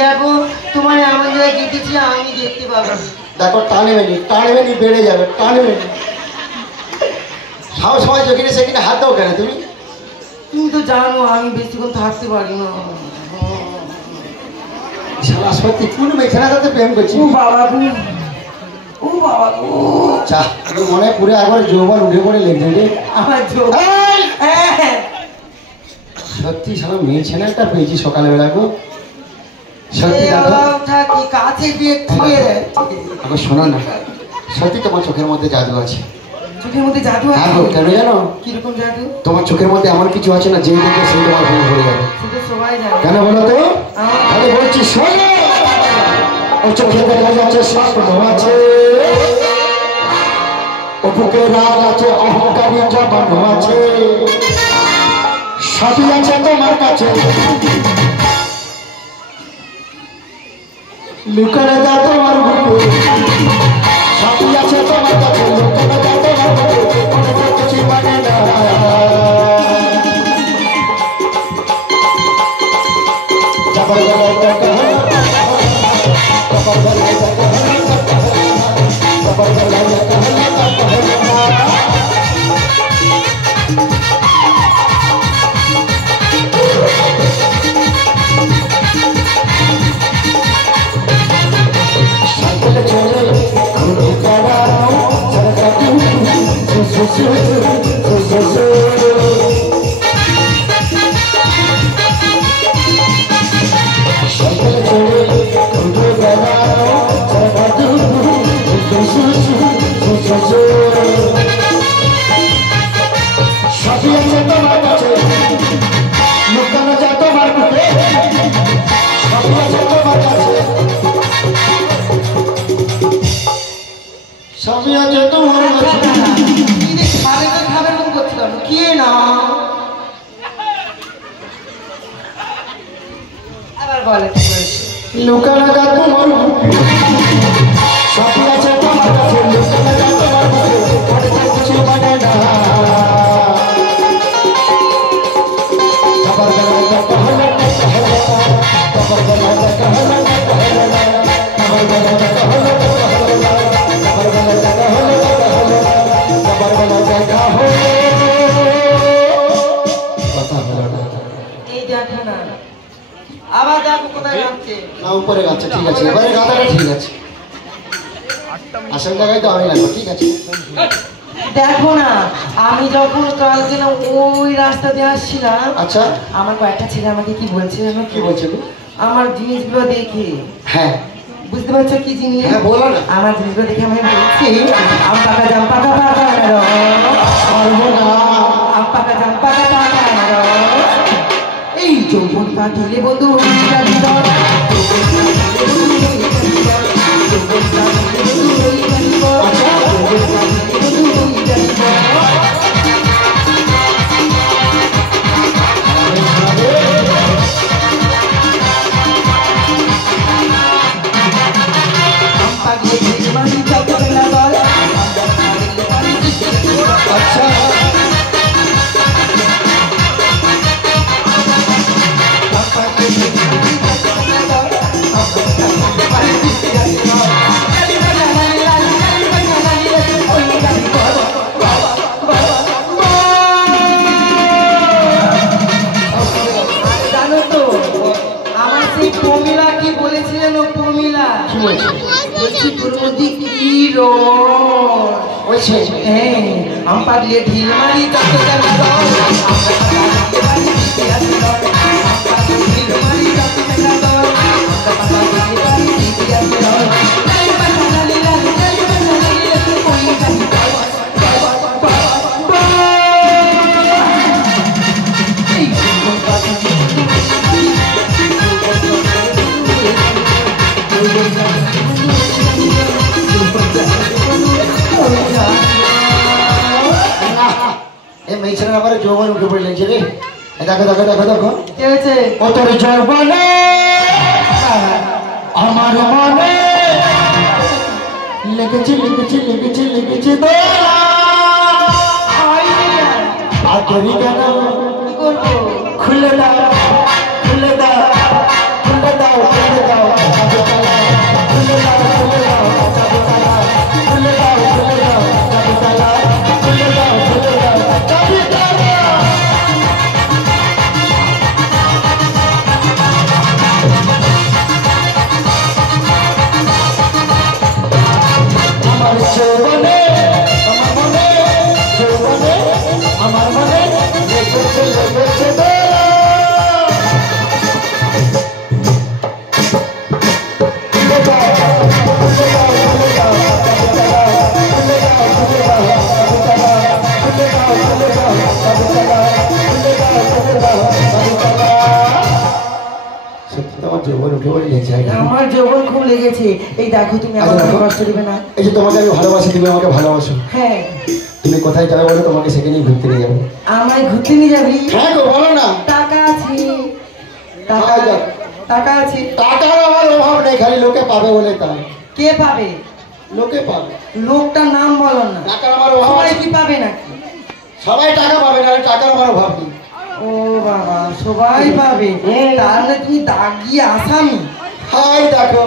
দেখো তোমার এমন জায়গায় জিতেছি আমি দেখতে পাবো। দেখো টানবেনি বেড়ে যাবে, টানবেনি সব সময় যেখানে সেখানে হাত দাও কেন তুমি? তুমি তো জানো আমি বেশিক্ষণ থাকতে পারি না। শালা সত্যি কোন মেয়েছেনার সাথে প্রেম করছি? ও বাবা গো, ও বাবা গো, চা মনে পুরো একবার যৌবন উঠে পড়ে লেগেছে রে আমার সত্যি শালা মেয়েছেনাটা পেয়েছি সকালবেলা গো। সত্যি থাকি কাছে দেখো শোনো না, সত্যি তোমার চোখের মধ্যে জাদু আছে। চোখের মধ্যে জাদু আছে? কেন জানো? কিরকম জাদু? তোমার চোখের মধ্যে এমন কিছু আছে না, যেই দেখবে সেই তোমার ভুল ভরে যাবে। সেটা সবাই জানে। কেন বলো তো? আমি বলছি শোনো, ও চোখে দেখা যাচ্ছে স্বপ্ন আছে, ও বুকে রাগ আছে, অহংকারী জবানো আছে, সবই আছে তোমার কাছে। লুকানো যা তোমার বুকে, সবই আছে তোমার কাছে, লুকানো যা তোমার বুকে, কোনো কিছু মানে না। জবর গলায় টাকা, জবর গলায় টাকা, জবর গলায় টাকা, লুকানো যা তোমার বুকে, সবই আছে তোমার কাছে, লুকানো যা তোমার বুকে, কোনো কিছু মানে না। জবর গলায় টাকা হলো, জবর গলায় টাকা হলো, জবর গলায় টাকা হলো, জবর গলায় টাকা হলো, জবর গলায় টাকা হলো। কথা হলো না। এই দেখো না, আবার দেখো কোথায় যাচ্ছে না, উপরে যাচ্ছে। ঠিক আছে, এবারে গাতাটা ঠিক আছে, আসল জায়গায় তো আমি লাগবো। ঠিক আছে, দেখো না, আমি যখন কালকে না ওই রাস্তা দিয়ে আসছিলাম, আচ্ছা আমার কয়েকটা ছেলে আমাকে কি বলছে জানো? কি বলছে গো? আমার জিনিসগুলো দেখে, হ্যাঁ বুঝতে পারছো কি জিনিস? হ্যাঁ বলো না। আমার জিনিসগুলো দেখে আমি বলছি আম পাকা জাম পাকা পাকা আম পাকা জাম পাকা পাকা। এই যৌবন পাঠিলে বন্ধু আচ্ছা জানো তো আমার সেই প্রমিলা কি বলেছিলেন? ও প্রমিলা কি বলছে? বলছি তোর মধ্যে কি রস? বলছে হ্যাঁ, আম পাগলে ঢিল মারি যত জানি দল, এই মেয়েছেনার আবার যৌবন উঠে পড়ে লেগেছে রে। দেখো দেখো দেখো দেখো, কি হয়েছে? ও তোর যৌবনে আমার মনে লেগেছে লেগেছে লেগেছে লেগেছে দোলা, আর করি কেন? কি করবো? খুলে দাও খুলে দাও খুলে দাও খুলে দাও যৌবন উঠে পড়ে লেগে যায়। আমার যৌবন খুব লেগেছে। এই দেখো তুমি আচ্ছা, আমাকে দেখো। কষ্ট দিবে না। এই যে তোমাকে আমি ভালোবাসি, তুমি আমাকে ভালোবাসো। হ্যাঁ, তুমি কোথায় যাবে বলো, তোমাকে সেখানেই ঘুরতে নিয়ে যাবো। আমায় ঘুরতে নিয়ে যাবি? হ্যাঁ গো, বলো না। টাকা আছে, টাকা কোথায় যাবে? টাকা আছে। টাকার আমার অভাব নেই, খালি লোকে পাবে বলে তাই। কে পাবে? লোকে পাবে। লোকটার নাম বলো না। টাকার আমার অভাব সবাই আছে। কি পাবে নাকি? সবাই টাকা পাবে না, টাকার আমার অভাব নেই। ও বাবা, সবাই পাবে। তাহলে তুমি দাগি আসামি। হাই দেখো,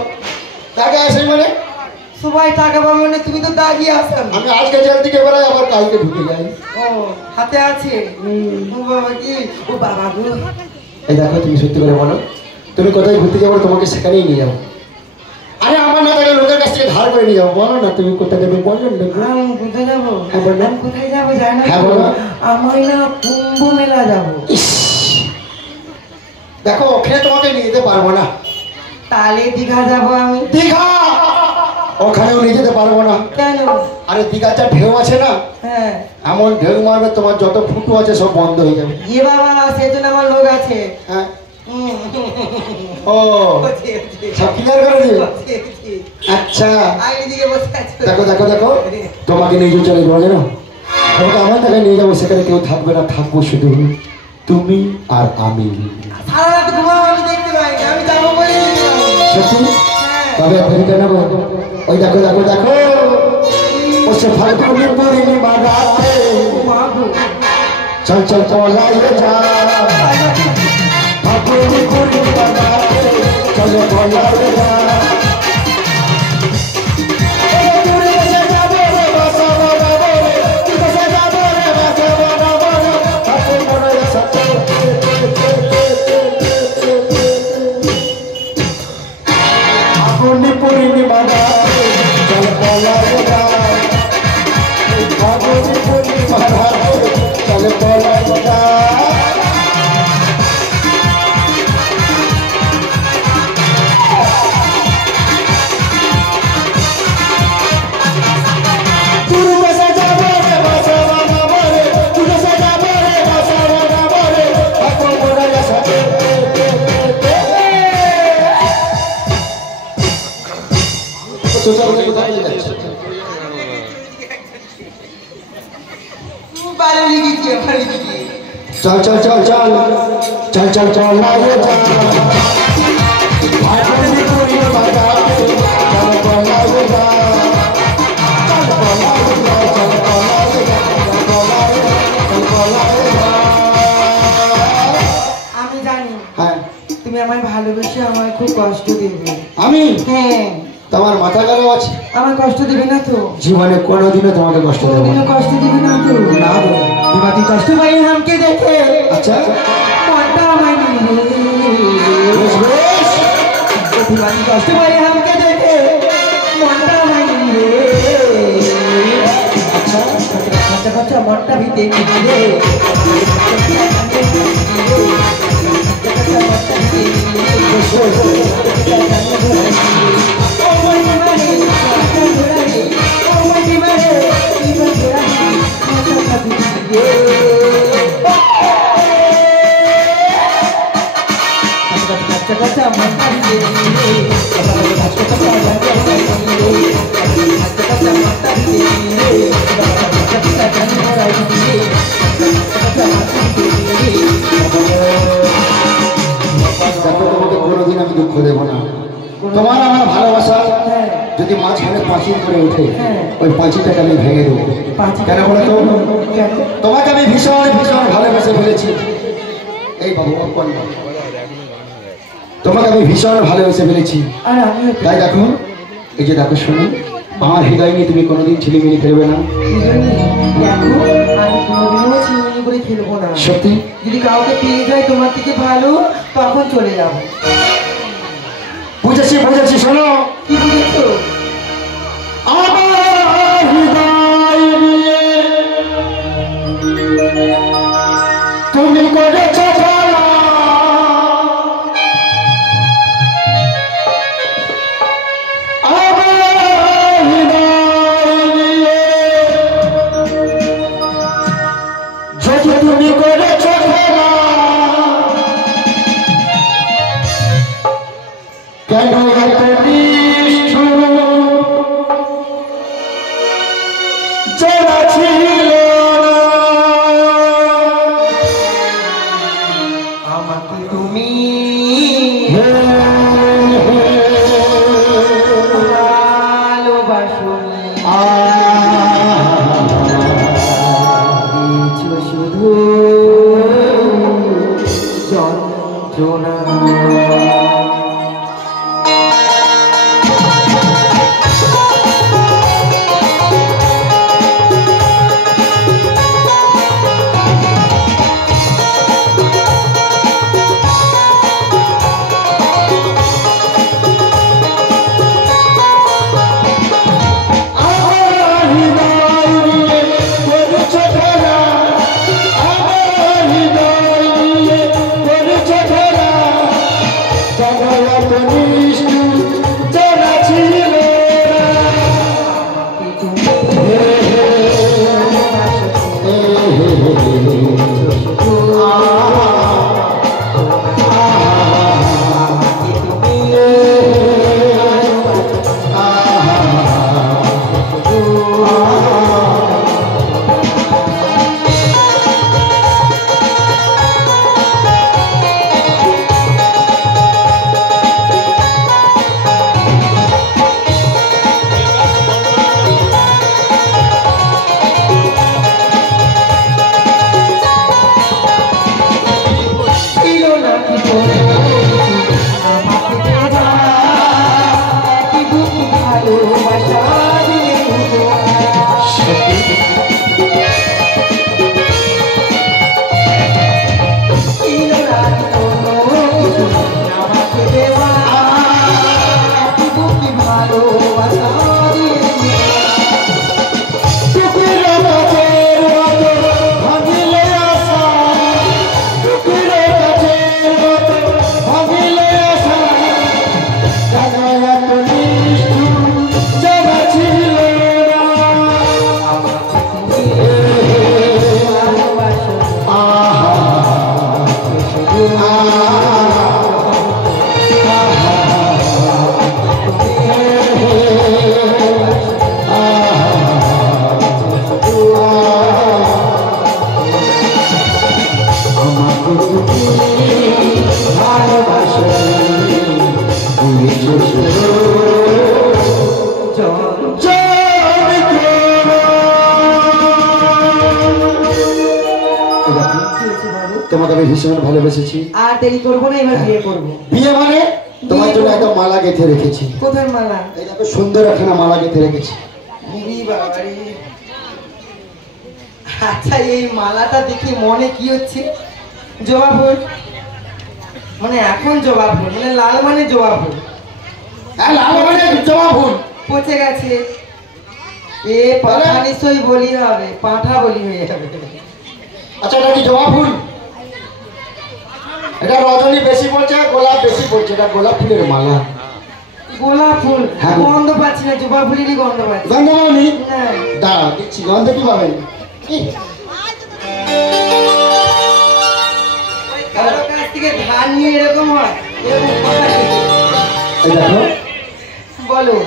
টাকা আসে মানে সবাই টাকা পাবে মানে তুমি তো দাগি আসামি। আমি আজকে জেল থেকে বেরোই, আবার কালকে ঢুকে যাই। ও হাতে আছে। ও বাবা কি, ও বাবা গো। এই দেখো, তুমি সত্যি করে বলো, তুমি কোথায় ঘুরতে যাবো, তোমাকে সেখানেই নিয়ে যাবো। আরে আমার না থাকলে লোকের কাছ থেকে ধার করে নিয়ে যাবো। বলো না, তুমি কোথায় যাবে বলো না। আমি কোথায় যাবো? হ্যাঁ, বলো। আমি কোথায় যাবো জানো? হ্যাঁ, বলো। আমি না কুম্ভ মেলা যাবো। ইস, দেখো ওখানে তোমাকে নিয়ে যেতে পারবো না। তাহলে দীঘা যাবো আমি। দীঘা ওখানেও নিয়ে যেতে পারবো না। কেন? আরে দীঘার যা ঢেউ আছে না, হ্যাঁ। এমন ঢেউ মারবে তোমার যত ফুটো আছে সব বন্ধ হয়ে যাবে। এ বাবা, সেজন্য আমার লোক আছে। হ্যাঁ, হুম। ও সব ক্লিয়ার করে দিবে। আচ্ছা আমি এদিকে বসে আছি। দেখো দেখো দেখো, তোমাকে নিয়ে যে চলে যাবো জানো, তোমাকে আমার জায়গায় নিয়ে যাবো, সেখানে কেউ থাকবে না, থাকবো শুধু তুমি আর আমি। সারা রাত ঘুমাও, আমি দেখতে পাই না। আমি যাবো বলে দেখতে পাই। সত্যি? হ্যাঁ। তবে ফেরি কেন গো? ওই দেখো দেখো দেখো, ও সে ফাল্গুনি পূর্ণিমা রাতে, মা গো। চল চল পলাইয়ে যা। ফাল্গুনি পূর্ণিমা রাতে, চল পলাইয়ে যা। चल चल चल चल चल चल चल लाइए जा। फाल्गुनी पूर्णिमा राते, चल पलाइए जा। चल पलाइए जा, चल पलाइए जा, चल पलाइए जा, चल पलाइए जा। আমি জানি হ্যাঁ, তুমি আমায় ভালোবেসে আমায় খুব কষ্ট দেবে। আমি হ্যাঁ। তোমার মাথা খারাপ আছে? আমার কষ্ট দেবে না তো? জীবনে কোনোদিনও তোমাকে কষ্ট দেবো কোনোদিনও না। কষ্ট দিবে না তো? না গো। দিবাতি কষ্ট পাই আমাকে দেখে। আচ্ছা মনটা আমায় নিবে। বেশ বেশ, দিবাতি কষ্ট পাই আমাকে দেখে। মনটা আমায় নিবে। আচ্ছা আচ্ছা আচ্ছা, মনটা ভিতে নিবে। বেশ বেশ। দেখো, তোমাকে কোনোদিন আমি দুঃখ দেবো না। তোমার আমার ভালোবাসা যদি মাঝখানে পাঁচিল করে ওঠে, ওই পাঁচিলটাকে আমি ভেঙে দেবো। কেন বলো তো? তোমাকে আমি ভীষণ ভীষণ ভালোবেসে ফেলেছি। এই বাবু কন্যা, তোমাকে আমি ভীষণ ভালোবেসে ফেলেছি। আর আমিও তো। তাই দেখো, এই যে দেখো শোনো, আমার হৃদয় নিয়ে তুমি কোনোদিন ছিলিমিলি খেলবে না। দেখো, আমি কোনোদিনও চিনি করে খেলবো না। সত্যি? যদি কাউকে পেয়ে যায় তোমার থেকে ভালো, তখন চলে যাবো। বুঝেছি বুঝেছি, শোনো, কি বুঝেছো? আমার হৃদয় নিয়ে তুমি করেছো খেলা। আমার হৃদয় নিয়ে যদি তুমি করেছো খেলা, ভালোবাসো দিয়েছো শুধু যন্ত্রণা। তোমাকে আমি ভীষণ ভালোবেসেছি। আর দেরি করবো না, এবার বিয়ে করবো। বিয়ে মানে তোমার জন্য একটা মালা গেঁথে রেখেছি। কোথায় মালা? এই দেখো সুন্দর একটা মালা গেঁথে রেখেছি। আচ্ছা, এই মালাটা দেখি মনে কি হচ্ছে? জবা ফুল, মানে এখন জবা ফুল, মানে লাল মানে জবা ফুল। হ্যাঁ, লাল মানে জবা ফুল পচে গেছে। এ পাঠা নিশ্চয়ই বলি হবে, পাঠা বলি হয়ে যাবে। আচ্ছা, এটা কি জবা ফুল? এটা রজনী বেশি পড়ছে, গোলাপ বেশি পড়ছে। এটা গোলাপ ফুলের মালা। গোলাপ ফুল? হ্যাঁ। গন্ধ পাচ্ছি না, জবা ফুলেরই গন্ধ পাচ্ছি। গন্ধ পাওনি? না। দাঁড়া দিচ্ছি, গন্ধ কি পাবেন? কারো কাছ থেকে ধান নিয়ে এরকম হয়? এরকম কথা কি? এই দেখো, বলো।